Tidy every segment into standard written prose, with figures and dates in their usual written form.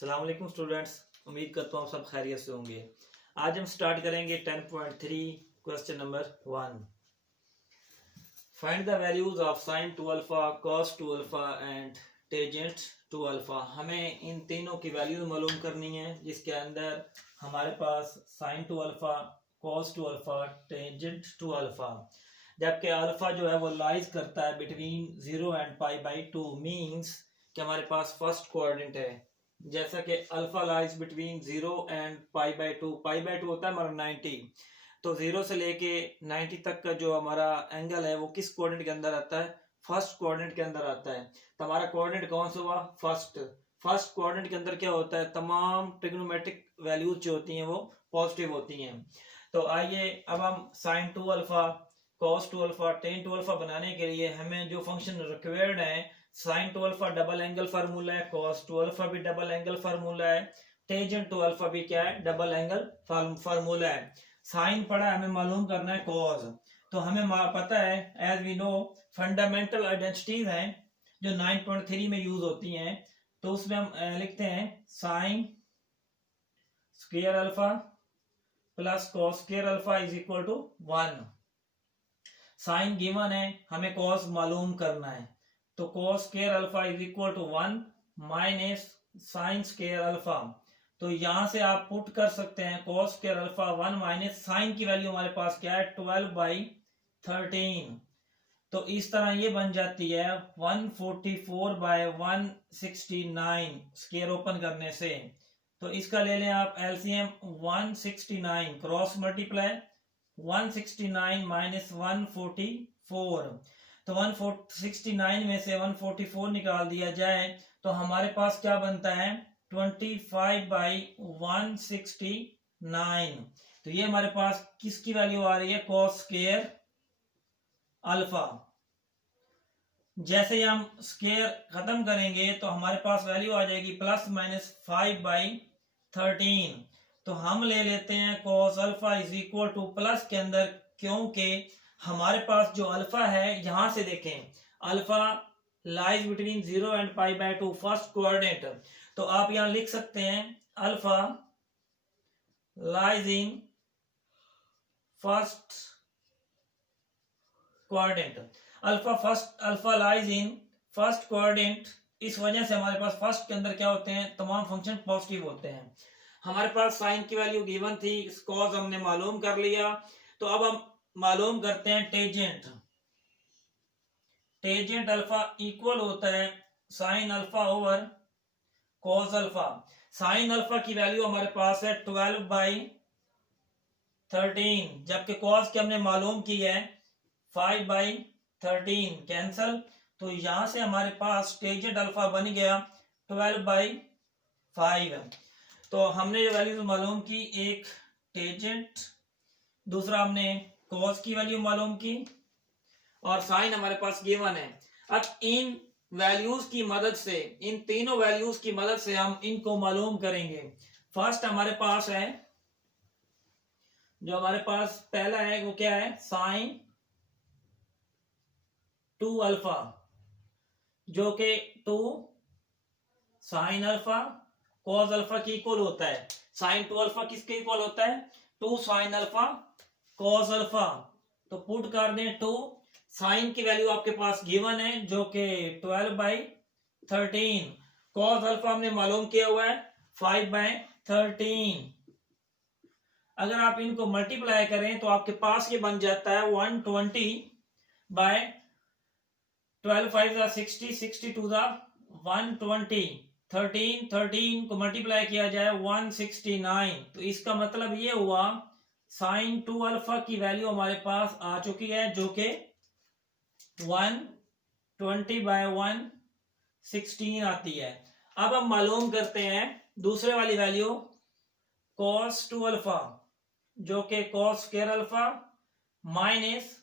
अस्सलाम वालेकुम स्टूडेंट्स, उम्मीद करता हूँ सब खैरियत से होंगे। आज हम स्टार्ट करेंगे 10.3 question number 1। Find the values of sine two alpha, cos two alpha and tangent two alpha. हमें इन तीनों की वैल्यूज मालूम करनी है, जिसके अंदर हमारे पास sine two alpha, cos two alpha, tangent two alpha. जबकि अल्फा जो है वो लाइज करता है between 0 and pi by 2, means कि हमारे पास फर्स्ट कोऑर्डिनेट है। जैसा कि alpha lies between 0 and pi by 2, pi by 2 होता है हमारा 90, तो 0 से लेके 90 तक का जो हमारा एंगल है वो किस कोऑर्डिनेट के अंदर आता है? फर्स्ट कोऑर्डिनेट के अंदर आता है। तो हमारा कोऑर्डिनेट कौन सा हुआ? फर्स्ट कोऑर्डिनेट के अंदर क्या होता है? तमाम ट्रिग्नोमेट्रिक वैल्यूज जो होती हैं वो पॉजिटिव होती हैं। तो आइए अब हम sine two alpha, cos two alpha, tan two alpha बनाने के लिए हमें जो फंक्शन रिक्वायर्ड है, sine two alpha double angle formula है, कॉस टू अल्फा भी डबल एंगल फार्मूला है, टेंजेंट टू अल्फा भी क्या है? डबल एंगल फार्मूला है। साइन पढ़ा है, हमें मालूम करना है कॉस। तो हमें पता है, as we know, fundamental identities हैं जो 9.3 में यूज होती हैं। तो उसमें हम लिखते हैं sine square alpha plus cos square alpha is equal to 1। Sine given है, हमें कॉस मालूम करना है, तो cos square alpha is equal to 1 minus sine square alpha. तो यहां से आप पुट कर सकते हैं cos square alpha 1 minus sine की वैल्यू हमारे पास क्या है? 12/13। तो इस तरह ये बन जाती है 144/169 स्क्वायर ओपन करने से। तो इसका ले लें आप एलसीएम 169 क्रॉस मल्टीप्लाई 169 माइनस 144। तो 169 में से 144 निकाल दिया जाए तो हमारे पास क्या बनता है? 25/169। तो ये हमारे पास किसकी वैल्यू आ रही है? Cos square alpha. जैसे ही हम स्क्वायर खत्म करेंगे तो हमारे पास वैल्यू आ जाएगी प्लस माइनस 5/13। तो हम ले लेते हैं cos alpha is equal two plus के अंदर, क्योंकि हमारे पास जो अल्फा है, यहां से देखें, alpha lies between 0 and pi by 2 first coordinate. तो आप यहां लिख सकते हैं alpha lies in first coordinate. Alpha lies in first coordinate. इस वजह से हमारे पास फर्स्ट के अंदर क्या होते हैं? तमाम फंक्शन पॉजिटिव होते हैं। हमारे पास साइन की वैल्यू गिवन थी, कॉस हमने मालूम कर लिया। तो अब हम मालूम करते हैं टेंजेंट। टेंजेंट अल्फा इक्वल होता है sine alpha over cos alpha. Sine alpha की वैल्यू हमारे पास है 12/13, जबकि कॉस की हमने मालूम की है 5/13। कैंसल। तो यहां से हमारे पास टेंजेंट अल्फा बन गया 12/5। तो हमने जो वैल्यूज मालूम की, एक टेंजेंट, दूसरा हमने कॉस की वैल्यू मालूम की, और साइन हमारे पास गिवन है। अब इन वैल्यूज की मदद से, इन तीनों वैल्यूज की मदद से हम इनको मालूम करेंगे। फर्स्ट हमारे पास है, जो हमारे पास पहला है वो क्या है? साइन टू अल्फा, जो कि 2 साइन अल्फा कॉस अल्फा की इक्वल होता है। साइन टू अल्फा किसके इक्वल होता है? 2 साइन अल्फा कॉस अल्फा। तो पुट कर दें 2, साइन की वैल्यू आपके पास गिवन है जो कि 12/13, कॉस अल्फा हमने मालूम किया हुआ है 5/13। अगर आप इनको मल्टीप्लाई करें तो आपके पास ये बन जाता है 120/12 60 टू द 120। 13 को मल्टीप्लाई किया जाए 169। तो इसका मतलब ये हुआ साइन टू अल्फा की वैल्यू हमारे पास आ चुकी है, जो कि 120/116 आती है। अब हम मालूम करते हैं दूसरे वाली वैल्यू कॉस टू अल्फा, जो कि cos square alpha minus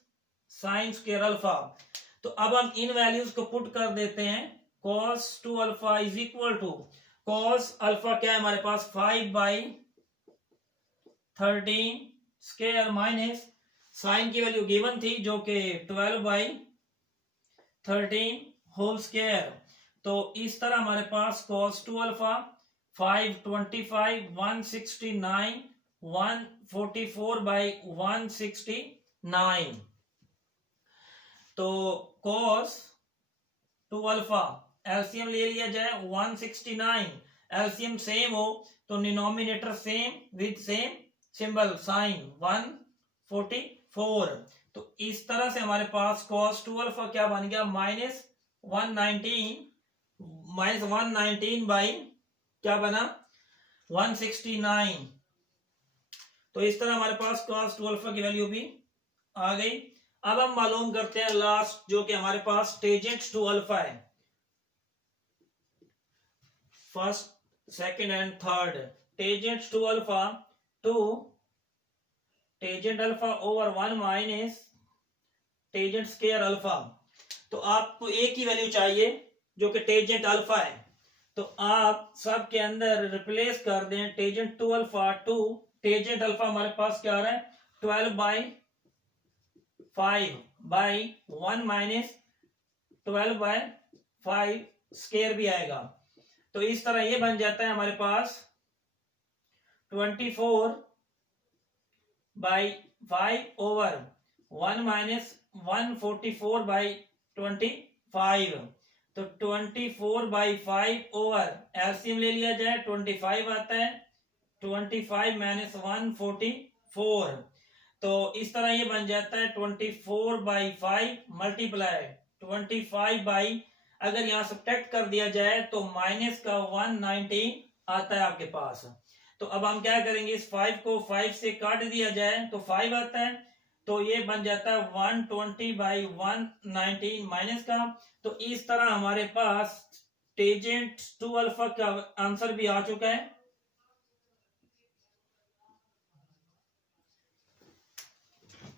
sine square alpha. तो अब हम इन वैल्यूज को पुट कर देते हैं। cos two alpha is equal to, cos alpha क्या है हमारे पास? 5/13 स्क्वायर माइनस साइन की वैल्यू गिवन थी जो कि 12/13 होल स्क्वायर। तो इस तरह हमारे पास cos टू अल्फा 525 169 144 बाई 169। तो cos 2 अल्फा एलसीएम ले लिया जाए 169, एलसीएम सेम हो तो denominator same with same symbol sign 144। तो इस तरह से हमारे पास cos 2 अल्फा क्या बन गया -119 बाई क्या बना 169। तो इस तरह हमारे पास cos 2 अल्फा की वैल्यू भी आ गई। अब हम मालूम करते हैं लास्ट जो कि हमारे पास टेंजेंट 2 अल्फा है, first second and third. Tangent 2 alpha two tangent alpha over 1 minus tangent square alpha. तो आपको एक ही वैल्यू चाहिए जो कि टेंजेंट अल्फा है, तो आप सब के अंदर रिप्लेस कर दें tangent 2 alpha two tangent alpha हमारे पास क्या आ रहा है 12/5 बाई 1 माइनस 12/5 स्क्वायर भी आएगा। तो इस तरह ये बन जाता है हमारे पास 24/5 ओवर 1 माइनस 144/25। तो 24/5 ओवर एलसीएम ले लिया जाए 25 आता है, 25 माइनस 144। तो इस तरह ये बन जाता है 24/5 मल्टीप्लाई 25 बाई, अगर यहाँ सब्ट्रैक्ट कर दिया जाए तो माइनस का 190 आता है आपके पास। तो अब हम क्या करेंगे, इस 5 को 5 से काट दिया जाए तो 5 आता है, तो ये बन जाता है 120/119 माइनस का। तो इस तरह हमारे पास टेंजेंट 2 अल्फा का आंसर भी आ चुका है।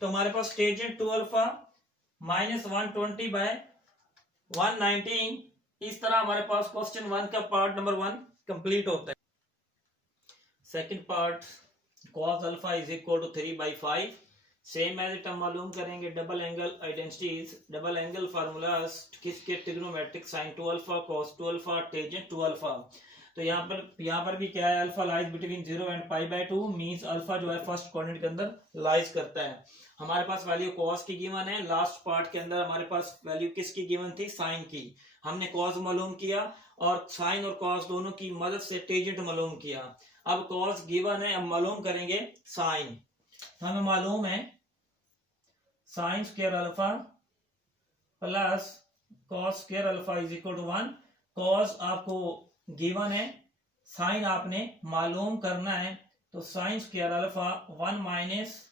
तो हमारे पास टेंजेंट 2 अल्फा -120/119। इस तरह हमारे पास क्वेश्चन 1 का पार्ट नंबर 1 कंप्लीट होता है। Second part cos alpha is equal to 3/5। Same as it हम मालूम करेंगे double angle identities, double angle formulas किसके, trigonometric sine 2 alpha cos 2 alpha tangent 2 alpha. तो यहाँ पर भी क्या है, alpha lies between 0 and π/2 means alpha जो है फर्स्ट क्वाड्रेंट के अंदर लाइज करता है। हमारे पास वैल्यू cos की गिवन है, लास्ट पार्ट के अंदर हमारे पास वैल्यू किसकी गिवन थी, साइन की। हमने cos मालूम किया और साइन और cos दोनों की मदद से टेंजेंट मालूम किया। अब cos गिवन है, अब मालूम करेंगे साइन। हमें मालूम है sine square alpha plus cos square alpha is equal to 1। cos आपको गिवन है, साइन आपने मालूम करना है, तो sine square alpha 1 minus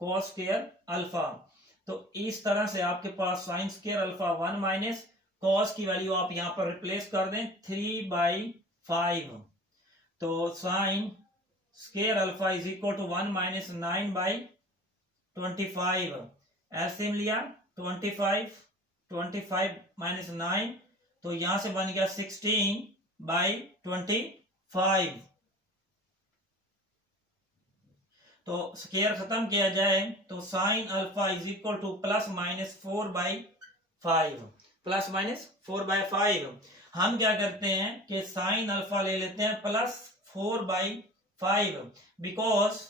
cos square alpha. तो इस तरह से आपके पास sine square alpha 1 minus cos की वैल्यू आप यहां पर रिप्लेस कर दें 3/5। तो sine square alpha is equal to 1 minus 9/25। LCM लिया 25 माइनस 9, तो यहां से बन गया 16/25। तो स्क्वायर खत्म किया जाए तो sine alpha is equal two plus minus 4/5, plus minus 4/5। हम क्या करते हैं कि साइन अल्फा ले लेते हैं plus 4/5 because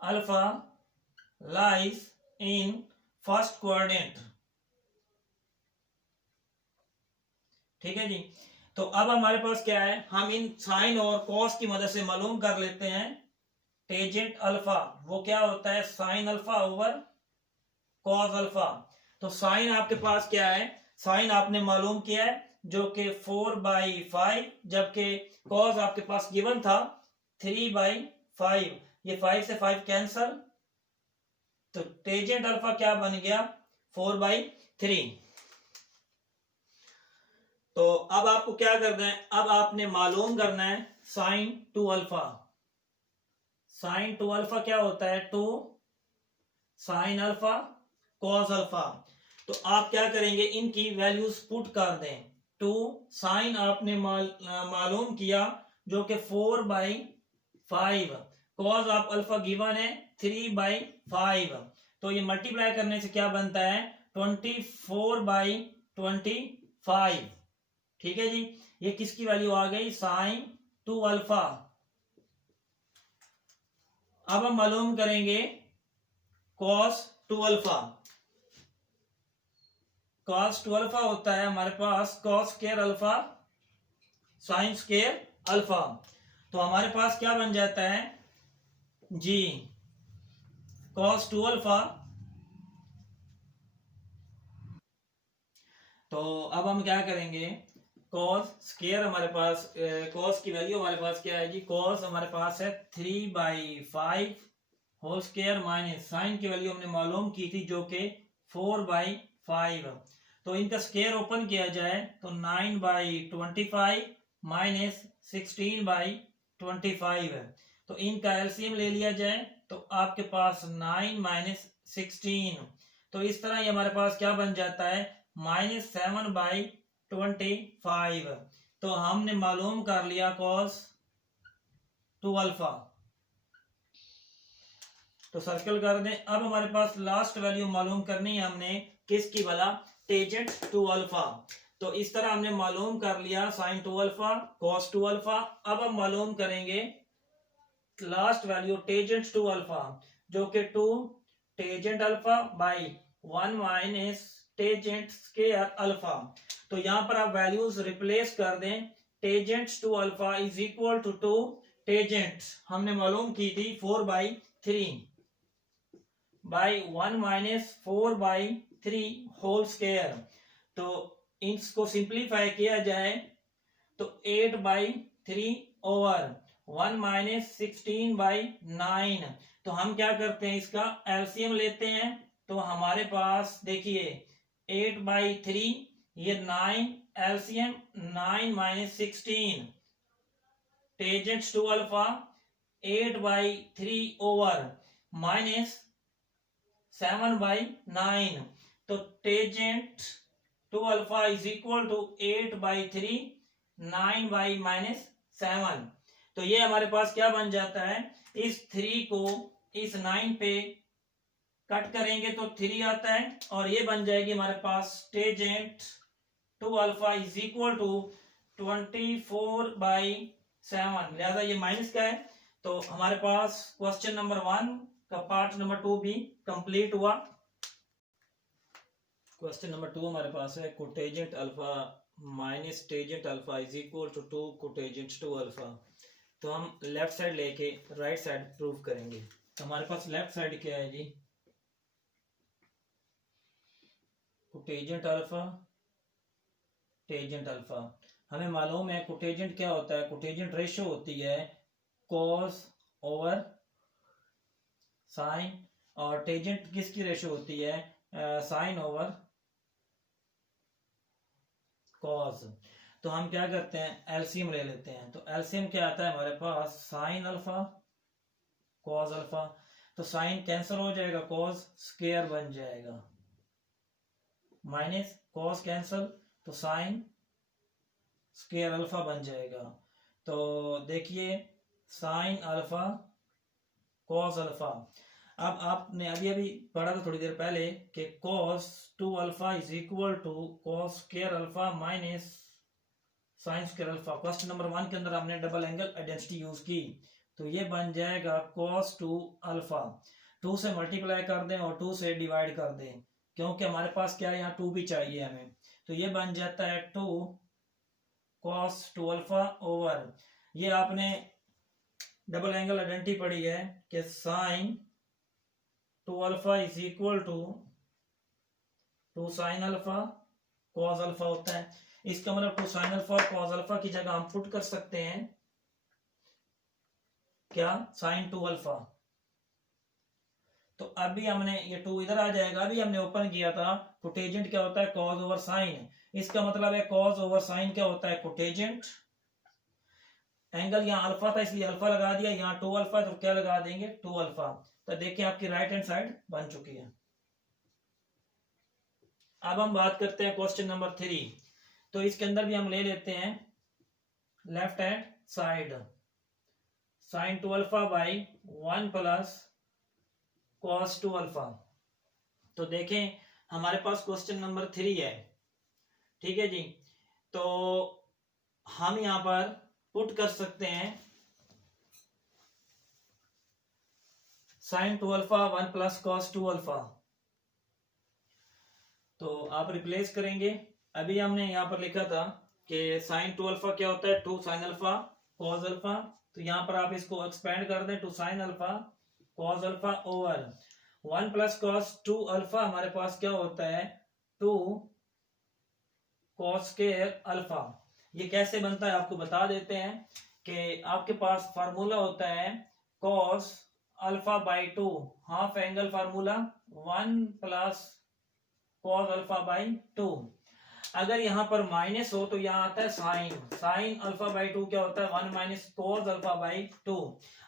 alpha lies in first quadrant. ठीक है जी। तो अब हमारे पास क्या है, हम इन साइन और कॉस की मदद से मालूम कर लेते हैं टेंजेंट अल्फा। वो क्या होता है, sine alpha over cos alpha. तो साइन आपके पास क्या है, साइन आपने मालूम किया है जो कि 4/5, जबकि कॉस आपके पास गिवन था 3/5। ये 5 से 5 कैंसल, तो टेंजेंट अल्फा क्या बन गया 4/3। तो अब आपको क्या करना है, अब आपने मालूम करना है साइन 2 अल्फा। साइन 2 अल्फा क्या होता है, 2 साइन अल्फा कॉस अल्फा। तो आप क्या करेंगे, इनकी वैल्यूज पुट कर दें। 2 साइन आपने मालूम किया जो कि 4/5, कॉस आप अल्फा गिवन है 3/5। तो ये मल्टीप्लाई करने से क्या बनता है 24/25। ठीक है जी, ये किसकी वैल्यू आ गई, साइन 2 अल्फा। अब हम मालूम करेंगे कॉस 2 अल्फा। कॉस 2 अल्फा होता है हमारे पास cos square alpha sine square alpha. तो हमारे पास क्या बन जाता है जी, कॉस 2 अल्फा। तो अब हम क्या करेंगे, कॉस स्क्वायर हमारे पास, कॉस की वैल्यू हमारे पास क्या है जी, कॉस हमारे पास है 3/5 होल स्क्वायर माइनस साइन की वैल्यू हमने मालूम की थी जो कि 4/5। तो इनका स्क्वायर ओपन किया जाए तो 9/25 माइनस 16/25 है। तो इनका एलसीएम ले लिया जाए तो आपके पास 9 माइनस 16। तो इस तरह ये हमारे पास क्या बन जाता है, -7/25। तो हमने मालूम कर लिया कॉस 2 अल्फा। तो सर्कल कर दें। अब हमारे पास लास्ट वैल्यू मालूम करनी है हमने, किसकी वाला, टेजेंट 2 अल्फा। तो इस तरह हमने मालूम कर लिया साइन 2 अल्फा कॉस 2 अल्फा। अब हम मालूम करेंगे लास्ट वैल्यू टेजेंट 2 अल्फा, जो कि 2 tangent alpha by 1 minus tangent square alpha. तो यहां पर आप वैल्यूज रिप्लेस कर दें। Tangent 2 alpha is equal to 2 tangent हमने मालूम की थी 4/3 बाई 1 माइनस 4/3 होल स्क्वायर। तो इसको सिंप्लीफाई किया जाए तो 8/3 ओवर 1 माइनस 16/9। तो हम क्या करते हैं, इसका एलसीएम लेते हैं। तो हमारे पास देखिए 8/3, ये 9, LCM 9 minus 16, tangent 2 alpha 8/3 over minus 7/9। तो tangent 2 alpha is equal to 8/3 9/-7। तो ये हमारे पास क्या बन जाता है, इस 3 को इस 9 पे कट करेंगे तो 3 आता है, और ये बन जाएगी हमारे पास tangent 2 alpha is equal to 24/7। लिहाजा ये माइनस का है। तो हमारे पास क्वेश्चन नंबर 1 का पार्ट नंबर 2 भी कंप्लीट हुआ। क्वेश्चन नंबर 2 हमारे पास है cotangent alpha minus tangent alpha is equal to 2 cotangent 2 alpha. तो हम लेफ्ट साइड लेके राइट साइड प्रूव करेंगे। तो हमारे पास लेफ्ट साइड क्या है जी, कोटेजेंट अल्फा टेजेंट अल्फा। हमें मालूम है कोटेजेंट क्या होता है, कोटेजेंट रेशियो होती है कॉस ओवर साइन, और टेजेंट किसकी रेशियो होती है, साइन ओवर कॉस। तो हम क्या करते हैं, एलसीएम ले लेते हैं। तो एलसीएम क्या आता है हमारे पास, साइन अल्फा कॉस अल्फा। तो साइन कैंसिल हो जाएगा, कॉस स्क्वायर बन जाएगा, माइनस कॉस कैंसिल तो साइन स्क्वायर अल्फा बन जाएगा। तो देखिए साइन अल्फा कॉस अल्फा। अब आपने अभी अभी पढ़ा था थोड़ी देर पहले कि cos 2 alpha is equal to cos square alpha minus sine square alpha. Question number 1 के अंदर हमने डबल एंगल आइडेंटिटी यूज की। तो ये बन जाएगा कॉस 2 अल्फा। 2 से मल्टीप्लाई कर दें और 2 से डिवाइड कर दें, क्योंकि हमारे पास क्या है, यहाँ 2 भी चाहिए हमें। तो ये बन जाता है 2 कॉस 2 अल्फा ओवर, ये आपने डबल एंगल आइडेंटिटी पढ़ी है कि sine 2 alpha is equal to 2 sine alpha cos alpha होता है। इसका मतलब 2 साइन अल्फा और कॉस अल्फा की जगह हम पुट कर सकते हैं क्या, साइन 2 अल्फा। तो अभी हमने ये 2 इधर आ जाएगा। अभी हमने ओपन किया था कोटेजेंट क्या होता है, कॉस ओवर साइन। इसका मतलब है कॉस ओवर साइन क्या होता है, कोटेजेंट। एंगल यहाँ अल्फा था इसलिए अल्फा लगा दिया, यहाँ 2 अल्फा तो क्या लगा देंगे 2 अल्फा। तो देखिए आपकी राइट हैंड साइड बन चुकी है। अब हम बात करते हैं क्वेश्चन नंबर 3। तो इसके अंदर भी हम ले लेते हैं left hand side, sine 2 alpha by 1 plus cos 2 alpha. तो देखें हमारे पास क्वेश्चन नंबर 3 है, ठीक है जी। तो हम यहां पर पुट कर सकते हैं sin 2 alpha 1 plus cos 2 alpha. तो आप रिप्लेस करेंगे। अभी हमने यहां पर लिखा था कि sin 2 अल्फा क्या होता है, 2 sin अल्फा cos अल्फा। तो यहां पर आप इसको एक्सपेंड कर दें, 2 sin alpha cos alpha over 1 plus cos 2 alpha हमारे पास क्या होता है, 2 cos स्क्वायर अल्फा। ये कैसे बनता है आपको बता देते हैं कि आपके पास फार्मूला होता है cos alpha by 2 half angle formula 1 plus cos alpha by 2। अगर यहां पर माइनस हो तो यहां आता है साइन अल्फा बाई 2 क्या होता है, 1 माइनस cos अल्फा बाई 2।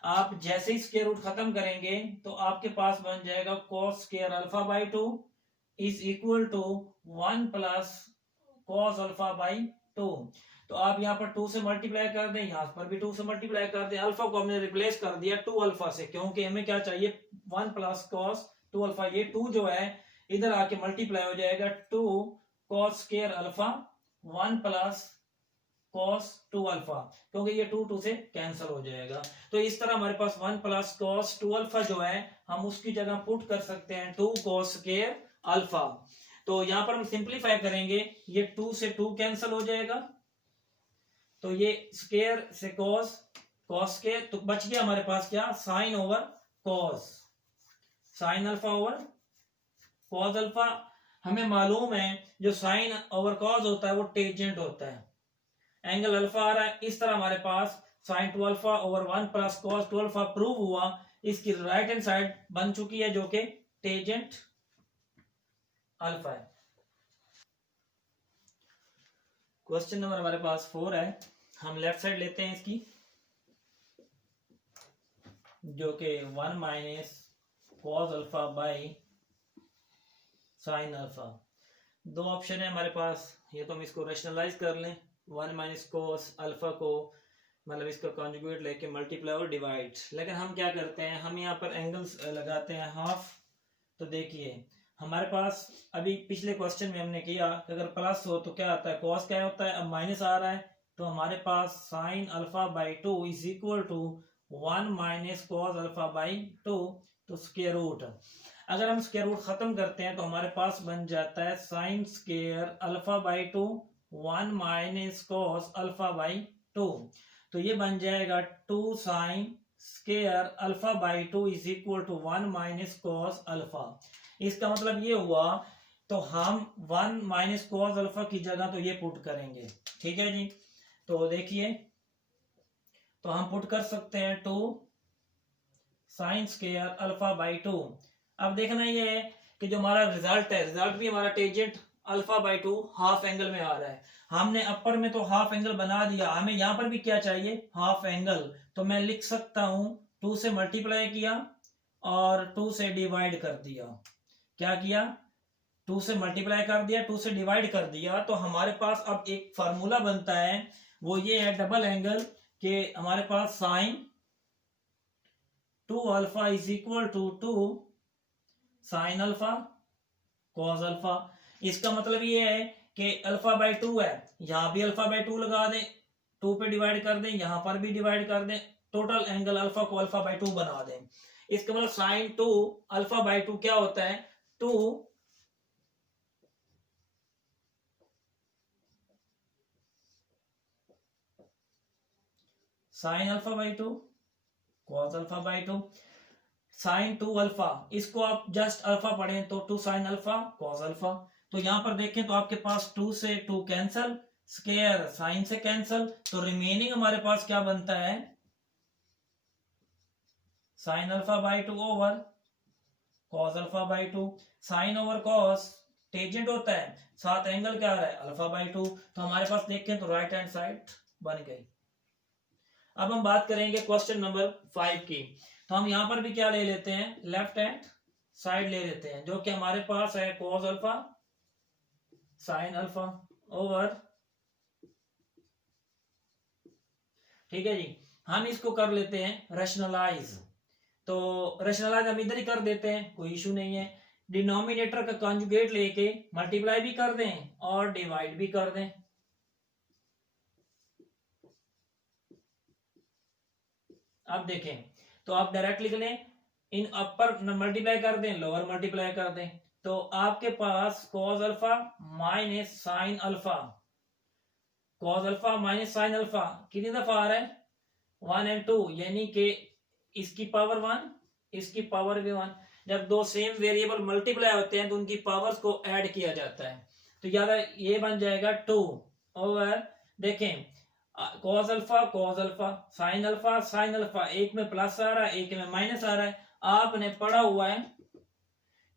आप जैसे ही स्क्वायर रूट खत्म करेंगे तो आपके पास बन जाएगा cos square alpha by 2 is equal to 1 plus cos alpha by 2। तो आप यहाँ पर 2 से मल्टीप्लाई कर दें, यहाँ पर भी 2 से मल्टीप्लाई कर दें। अल्फा को हमने रिप्लेस कर दिया 2 अल्फा से, क्योंकि हमें क्या चाहिए 1 प्लस cos 2 अल्फा। ये 2 जो है इधर आके मल्टीप्लाई हो जाएगा 2 cos square alpha 1 plus cos 2 alpha, क्योंकि ये 2 से कैंसिल हो जाएगा। तो इस तरह हमारे पास 1 प्लस cos 2 अल्फा जो है हम उसकी जगह पुट कर सकते हैं 2 cos स्क्वायर अल्फा। तो यहां पर हम सिंप्लीफाई करेंगे, ये 2 से 2 कैंसिल हो जाएगा, तो ये स्क्वायर से cos स्क्वायर, तो बच गया हमारे पास क्या, sine over cos, sine alpha over cos alpha. हमें मालूम है जो साइन ओवर cos होता है वो टेंजेंट होता है, एंगल अल्फा आ रहा है। इस तरह हमारे पास sin 2 alpha over 1 plus cos 2 alpha prove हुआ। इसकी राइट हैंड साइड बन चुकी है जो कि टेंजेंट अल्फा है। क्वेश्चन नंबर हमारे पास 4 है। हम लेफ्ट साइड लेते हैं इसकी, जो कि 1 minus cos alpha by sine alpha. दो ऑप्शन है हमारे पास, ये तो हम इसको रेशनलाइज कर लें। 1 माइनस cos अल्फा को मतलब इसका कॉन्जुगेट लेके मल्टीप्लाई और डिवाइड, लेकिन हम क्या करते हैं, हम यहाँ पर एंगल्स लगाते हैं हाफ। तो देखिए हमारे पास अभी पिछले क्वेश्चन में हमने किया कि अगर प्लस हो तो क्या आता है, cos क्या होता है, अब माइनस आ रहा है, तो हमारे पास sine alpha by 2 is equal to 1 minus cos alpha by 2, तो स्क्वायर रूट। अगर हम स्क्वायर रूट खत्म करते हैं तो हमारे पास बन जाता है sine square alpha by 2 1 minus cos alpha by 2। तो ये बन जाएगा 2 sine square alpha by 2 is equal to 1 minus cos alpha. इसका मतलब ये हुआ, तो हम 1 माइनस cos अल्फा की जगह तो ये पुट करेंगे, ठीक है जी। तो देखिए, तो हम पुट कर सकते हैं 2 साइन स्क्वायर अल्फा बाई 2। अब देखना ये है कि जो हमारा रिजल्ट है, रिजल्ट भी हमारा tangent alpha by 2 half angle में आ रहा है। हमने अपर में तो हाफ एंगल बना दिया, हमें यहां पर भी क्या चाहिए, हाफ एंगल। तो मैं लिख सकता हूं 2 से मल्टीप्लाई किया और 2 से डिवाइड कर दिया। क्या किया, 2 से मल्टीप्लाई कर दिया, 2 से डिवाइड कर दिया। तो हमारे पास अब एक फार्मूला बनता है, वो ये है डबल एंगल के हमारे पास sine 2 alpha is equal to 2 sine alpha cos alpha. इसका मतलब ये है कि अल्फा बाई 2 है, यहां भी अल्फा बाई 2 लगा दें, 2 पे डिवाइड कर दें, यहां पर भी डिवाइड कर दें, टोटल एंगल अल्फा को अल्फा बाई 2 बना दें। इसका मतलब साइन 2 अल्फा बाई 2 क्या होता है, 2 sine alpha by 2 cos alpha by 2। Sine 2 alpha, इसको आप जस्ट अल्फा पढ़ें तो 2 साइन अल्फा कॉस अल्फा। तो यहां पर देखें तो आपके पास 2 से 2 कैंसल, स्क्वायर साइन से कैंसल, तो रिमेनिंग हमारे पास क्या बनता है, sine alpha by 2 over cos alpha by 2। Sine over cos tangent होता है, साथ एंगल क्या आ रहा है, अल्फा बाई 2। तो हमारे पास देखें तो राइट हैंड साइड बन गई। अब हम बात करेंगे क्वेश्चन नंबर 5 की। तो हम यहां पर भी क्या ले लेते हैं, लेफ्ट हैंड साइड ले लेते हैं, जो कि हमारे पास है cos alpha sign alpha over, ठीक है जी। हम इसको कर लेते हैं रैशनलाइज। तो रैशनलाइज हम इधर ही कर देते हैं, कोई इशू नहीं है। डिनोमिनेटर का कॉन्जुगेट लेके मल्टीप्लाई भी कर दें और डिवाइड भी कर दें, अब देखें तो आप डायरेक्ट लिख लें, इन अपर मल्टीप्लाई कर दें, लोअर मल्टीप्लाई कर दें, तो आपके पास cos alpha minus sign alpha, cos alpha minus sine alpha कितनी दफा आ रहा है 1 और 2, यानी कि इसकी पावर 1 इसकी पावर भी 1। जब दो सेम वेरिएबल मल्टीप्लाई होते हैं तो उनकी पावर्स को ऐड किया जाता है, तो याद है ये बन जाएगा 2 ओवर, देखें cos अल्फा साइन अल्फा, एक में प्लस आ रहा है एक में माइनस आ रहा है। आपने पढ़ा हुआ है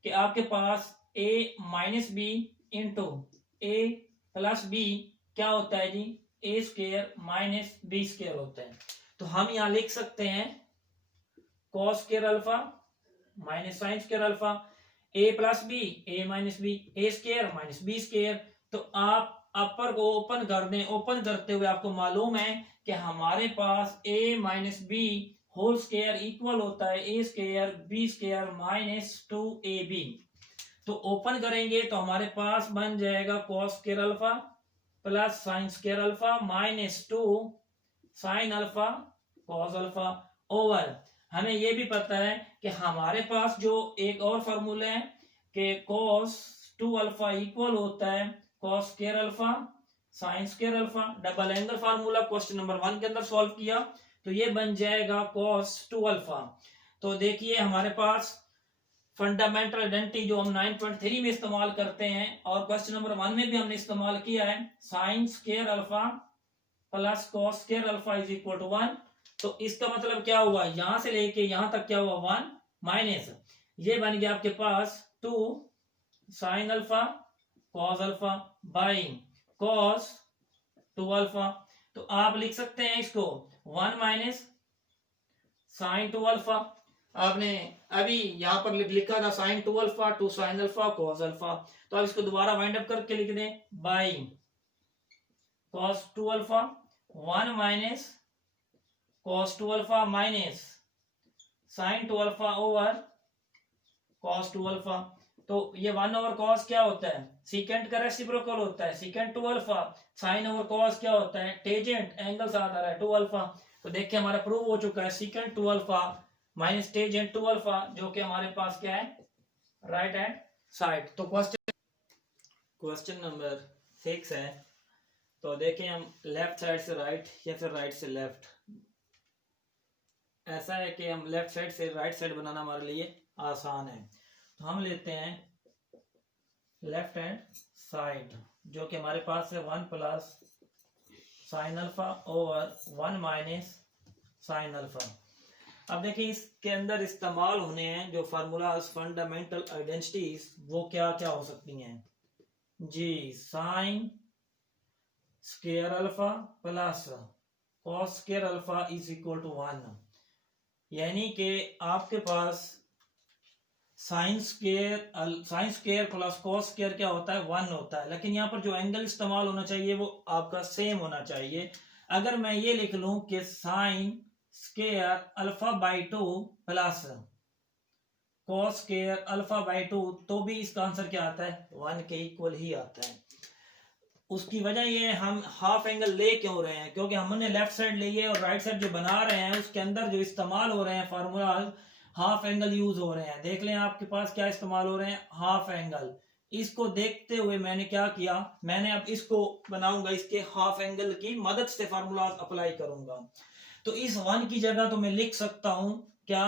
कि आपके पास a minus B into A plus B क्या होता है जी, A square minus B square होता है। तो हम यहां लिख सकते हैं cos square alpha minus sine square alpha, A plus B A minus B, A square minus B square. तो आप अपर को ओपन कर दें, ओपन करते हुए आपको मालूम है कि हमारे पास a minus B whole square equal होता है A square B square minus 2ab। तो ओपन करेंगे तो हमारे पास बन जाएगा cos square alpha plus sign square alpha minus 2 sine alpha cos alpha over, हमें यह भी पता है कि हमारे पास जो एक और फॉर्मूला है कि cos 2 अल्फा इक्वल होता है cos square alpha sine square alpha. Double angle formula question number 1 के अंदर सॉल्व किया तो ये बन जाएगा cos 2 अल्फा। तो देखिए हमारे पास फंडामेंटल आइडेंटिटी जो हम 9.3 में इस्तेमाल करते हैं और क्वेश्चन नंबर 1 में भी हमने इस्तेमाल किया है, sine square alpha plus cos square alpha is equal to 1। तो इसका मतलब क्या हुआ, यहां से लेके यहां तक क्या हुआ 1 माइनस, ये बन गया आपके पास 2 sine alpha cos alpha by cos 2 alpha. तो आप लिख सकते हैं इसको 1 माइनस साइन 2 अल्फा, आपने अभी यहां पर लिखा था sine 2 alpha 2 sine alpha cos alpha, तो आप इसको दोबारा वाइंड अप करके लिख दें by cos 2 alpha 1 minus cos 2 alpha minus sine 2 alpha over cos 2 alpha. तो ये 1 ओवर cos क्या होता है, सीकेंट का रेसिप्रोकल होता है, secant 2 alpha, sine over cos क्या होता है, टेजेंट, एंगल साथ आ रहा है 2 अल्फा। तो देखिए हमारा प्रूव हो चुका है secant 2 alpha minus tangent 2 alpha, जो कि हमारे पास क्या है राइट हैंड साइड। तो क्वेश्चन नंबर 6 है, तो देखें हम लेफ्ट साइड से राइट या फिर राइट से लेफ्ट। ऐसा है कि हम लेफ्ट साइड से राइट साइड बनाना हमारे लिए आसान है, तो हम लेते हैं लेफ्ट हैंड साइड जो कि हमारे पास है 1 plus sign alpha over 1 minus sine alpha. अब देखिए इसके अंदर इस्तेमाल होने हैं जो फार्मूलाज फंडामेंटल आइडेंटिटीज, वो क्या क्या हो सकती हैं जी, sine square alpha plus cos square alpha is equal to 1, यानी कि आपके पास sine square plus cos square क्या होता है 1 होता है, लेकिन यहाँ पर जो एंगल इस्तेमाल होना चाहिए वो आपका सेम होना चाहिए। अगर मैं ये लिख लूं कि sign square alpha by 2 plus cos square alpha by 2, तो भी इसका आंसर क्या आता है 1 के इक्वल ही आता है। उसकी वजह ये हम हाफ एंगल ले क्यों रहे हैं, क्योंकि हमने लेफ्ट साइड ली है और राइट साइड जो बना रहे हैं उसके अंदर जो इस्तेमाल हो रहे हैं फार्मूला हाफ एंगल यूज हो रहे हैं। देख लें आपके पास क्या इस्तेमाल हो रहे हैं हाफ एंगल। इसको देखते हुए मैंने क्या किया, मैंने अब इसको बनाऊंगा, इसके हाफ एंगल की मदद से फार्मूला अप्लाई करूंगा। तो इस 1 की जगह तो मैं लिख सकता हूं क्या,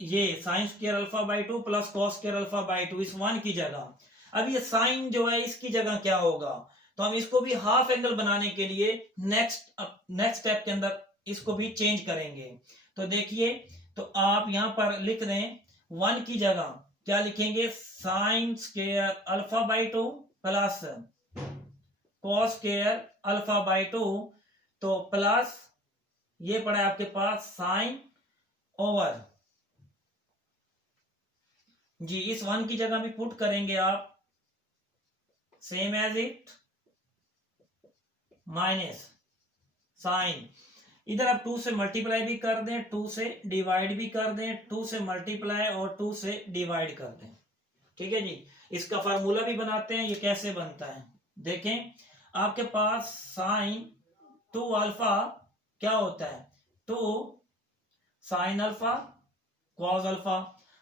ये sign square alpha by 2 plus cos square alpha by 2 इस 1 की जगह। अब ये साइन जो है इसकी जगह क्या होगा, तो हम इसको भी हाफ एंगल बनाने के लिए नेक्स्ट स्टेप के अंदर इसको भी चेंज करेंगे। तो देखिए, तो आप यहां पर लिख दें 1 की जगह क्या लिखेंगे, sign square alpha by 2 plus cos square alpha by 2, तो प्लस ये पड़ा है आपके पास साइन ओवर जी, इस 1 की जगह भी पुट करेंगे आप same as it minus sine, इधर आप 2 से मल्टीप्लाई भी कर दें, 2 से डिवाइड भी कर दें, 2 से मल्टीप्लाई और 2 से डिवाइड कर दें। ठीक है जी, इसका फार्मूला भी बनाते हैं, ये कैसे बनता है देखें। आपके पास साइन 2 अल्फा क्या होता है 2 साइन अल्फा कॉस अल्फा।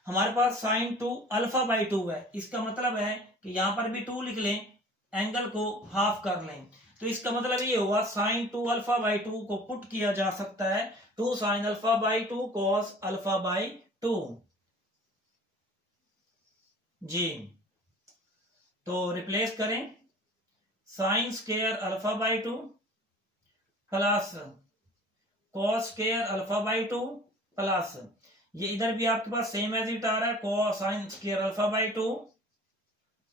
हमारे पास साइन 2 अल्फा बाई 2 है, इसका मतलब है कि यहां पर भी 2 लिख लें, एंगल को हाफ कर लें, तो इसका मतलब ये हुआ साइन 2 अल्फा बाई 2 को पुट किया जा सकता है 2 sine alpha by 2 cos alpha by 2 जी। तो रिप्लेस करें, sine square alpha by 2 plus cos square alpha by 2 plus ये इधर भी आपके पास सेम एज इट आ रहा है, cos sine square alpha by 2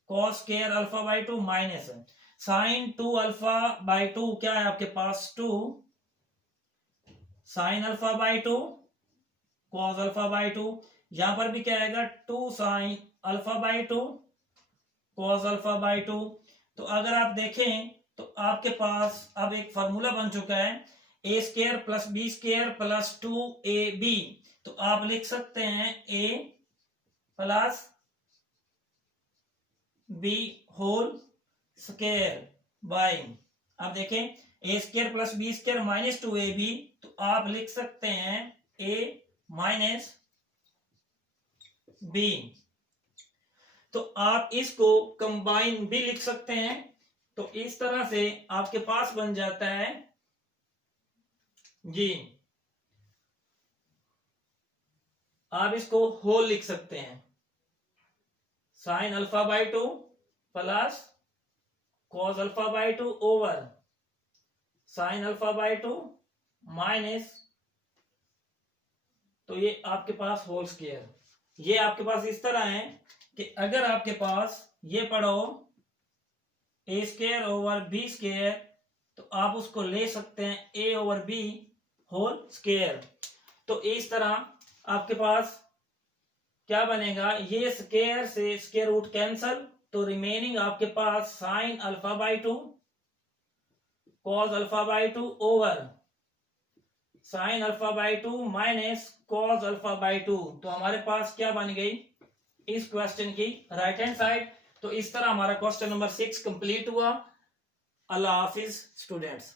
cos square alpha by 2 minus sine 2 alpha by 2 क्या है आपके पास 2 sine alpha by 2 cos alpha by 2। यहां पर भी क्या आएगा 2 sine alpha by 2 cos alpha by 2। तो अगर आप देखें तो आपके पास अब एक फॉर्मूला बन चुका है A square plus B square plus 2ab। तो आप लिख सकते हैं a plus B whole square by, अब देखें A square plus B square minus 2ab, तो आप लिख सकते हैं a माइनस बी। तो आप इसको कंबाइन भी लिख सकते हैं, तो इस तरह से आपके पास बन जाता है जी, आप इसको होल लिख सकते हैं sign alpha by 2 plus cos alpha by 2 over sine alpha by 2 minus, तो ये आपके पास होल स्क्वायर। ये आपके पास इस तरह है कि अगर आपके पास ये पढ़ो ए स्क्वायर ओवर बी स्क्वायर, तो आप उसको ले सकते हैं ए ओवर बी होल स्क्वायर। तो इस तरह आपके पास क्या बनेगा, ये स्क्वायर से स्क्वायर रूट कैंसल, तो रिमेनिंग आपके पास sine alpha by 2 cos alpha by 2 over sine alpha by 2 minus cos alpha by 2। तो हमारे पास क्या बन गई इस क्वेश्चन की राइट हैंड साइड। तो इस तरह हमारा क्वेश्चन नंबर 6 कंप्लीट हुआ। अल्लाह हाफिज स्टूडेंट्स।